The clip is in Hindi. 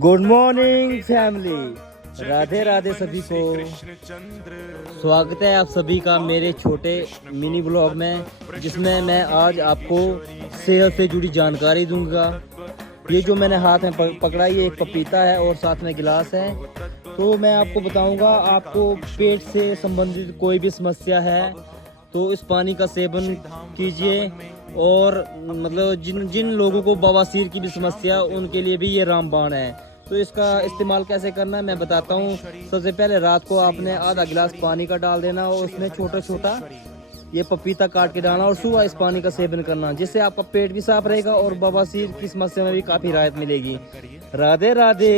Good morning family, Radhe Radhe सभी को। स्वागत है आप सभी का मेरे छोटे मिनी ब्लॉग में, जिसमें मैं आज आपको सेहत से जुड़ी जानकारी दूंगा। ये जो मैंने हाथ में पकड़ा ये एक पपीता है और साथ में गिलास है। तो मैं आपको बताऊंगा, आपको पेट से संबंधित कोई भी समस्या है तो इस पानी का सेवन कीजिए। और मतलब जिन लोगों को बवासीर की भी समस्या, उनके लिए भी ये रामबाण है। तो इसका इस्तेमाल कैसे करना है मैं बताता हूँ। सबसे पहले रात को आपने आधा गिलास पानी का डाल देना और उसमें छोटा छोटा ये पपीता काट के डालना और सुबह इस पानी का सेवन करना, जिससे आपका पेट भी साफ रहेगा और बवासीर की समस्या में भी काफ़ी राहत मिलेगी। राधे राधे।